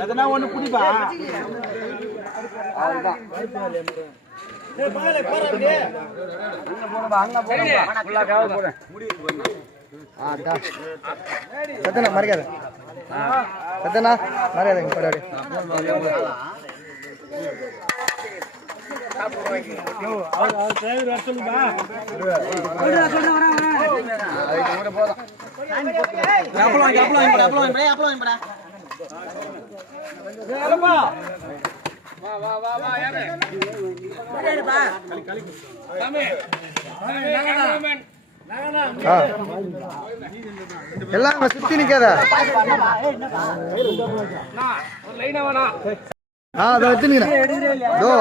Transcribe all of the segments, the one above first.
எதனா ஒண்ணு குடிப்பா சத்தனா மறைக்காத சத்தனா மறையாத. எல்லாம் சுத்தி நிக்காத. ஆ அதை எடுத்துக்கிறேன் தோ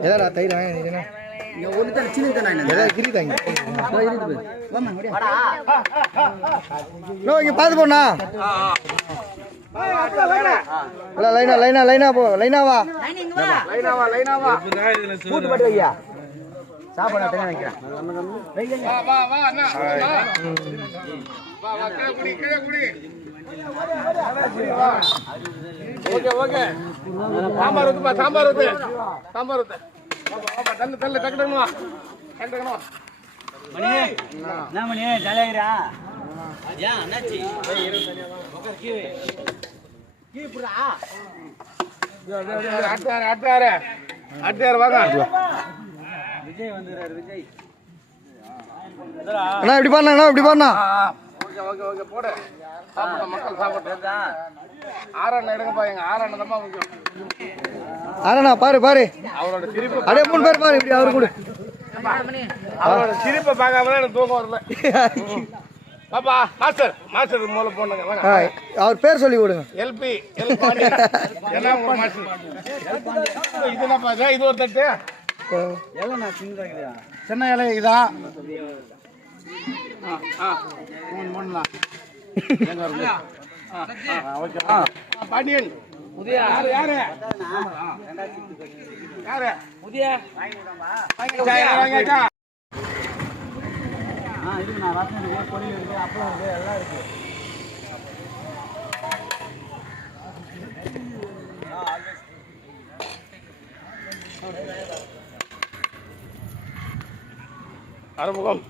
எதாடா தயிர் வாங்க கிரிதாங்க நோ இங்க பாத்து போண்ணா. இல்ல லைனா லைனா லைனா போ லைனா வா. கூட்டு பட்டு வையா? சாப்பாடு நான் தனியா வைக்கிறேன் ஓகே ஓகே. சாம்பார் ஊத்துப்பா சாம்பார் ஊத்து. சாம்பார் ஊத்து. தள்ளு தள்ளு டக்கு டக்குனு வா. டக்கு டக்குனு வா. மணி என்ன மணி ஜாலியாகிறா ஏன் என்னாச்சு? அட்டாரு அட்டாரு அட்டாரு வாங்க. அண்ணா இப்படி பாருண்ணா அண்ணா இப்படி பாருண்ணா. ஓகே ஓகே ஓகே போடு. சாப்பிட மக்கள் சாப்பிட்டு ஆறாண்ண எடுங்கப்பா எங்க ஆறாண்ண தான் முக்கியம். பாரு பாரு. அவரோட சிரிப்பு மூணு பேர் பாரு இப்படி அவரு கூட. அவரோட சிரிப்பை பார்க்காம எனக்கு தூக்கம் வரல. பாப்பா மாஸ்டர் மாஸ்டர் மூல போனுங்க அவர் பேர் சொல்லி விடுங்க எல்பி எல் பாண்டி எல்லாம் மாஸ்டர்? இது என்னப்பா இது? இது ஒரு தட்டு? சின்ன இலை இதா. மூணு மூணுலாம் ஓகே. பாண்டியன். யாரு யாரு? யாரு? சரி, வாங்கியாச்சா? ஆ இருக்கு நான் இருக்கு பொரியல் இருக்கு அப்பளம் இருக்கு எல்லாம் இருக்கு. அறுமுகம்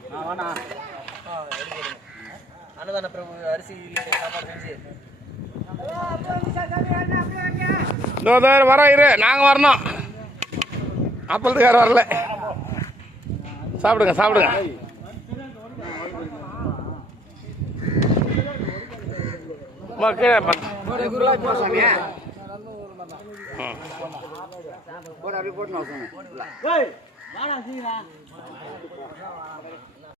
அன்னதான பிரபு அரிசி சாப்பாடு செஞ்சு. இதோ வரோம் இரு நாங்க வரணும். அப்பளத்துக்கார வரல. சாப்பிடுங்க சாப்பிடுங்க. கீழே 玩两句呗